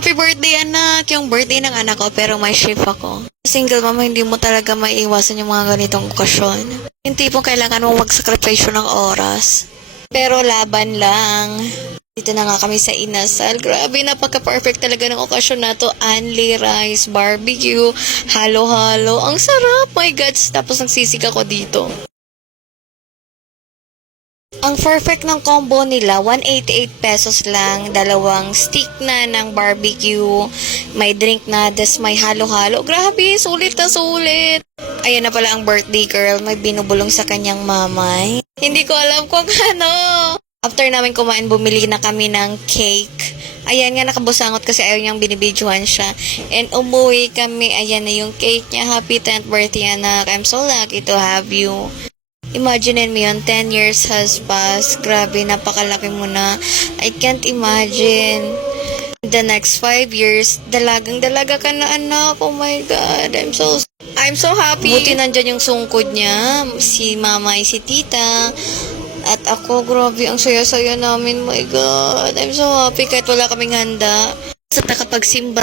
Happy birthday, anak! Yung birthday ng anak ko, pero may shift ako. Single mama, hindi mo talaga maiiwasan yung mga ganitong okasyon. Yung tipong kailangan mong magsakripisyo ng oras. Pero laban lang. Dito na nga kami sa inasal. Grabe, napaka-perfect talaga ng okasyon na to. Only rice, barbecue, halo-halo. Ang sarap, my God. Tapos nagsisig ako dito. Ang perfect ng combo nila, 188 pesos lang, dalawang stick na ng barbecue, may drink na, des may halo-halo. Grabe, sulit na sulit. Ayan na pala ang birthday girl, may binubulong sa kanyang mamay. Hindi ko alam kung ano. After namin kumain, bumili na kami ng cake. Ayan nga, nakabusangot kasi ayaw niyang binibidyohan siya. And umuwi kami, ayan na yung cake niya. Happy 10th birthday, anak. I'm so lucky to have you. Imagine mo yun, 10 years has passed. Grabe, napakalaki mo na. I can't imagine. The next 5 years, dalagang-dalaga ka na, anak. Oh my God, I'm so happy. Buti nandyan yung sungkod niya, si mama, si tita. At ako, grabe, ang saya-saya namin. My God, I'm so happy kahit wala kaming handa. Sa nakapagsimba